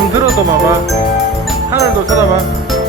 좀 들어서 봐봐. 하늘도 쳐다봐.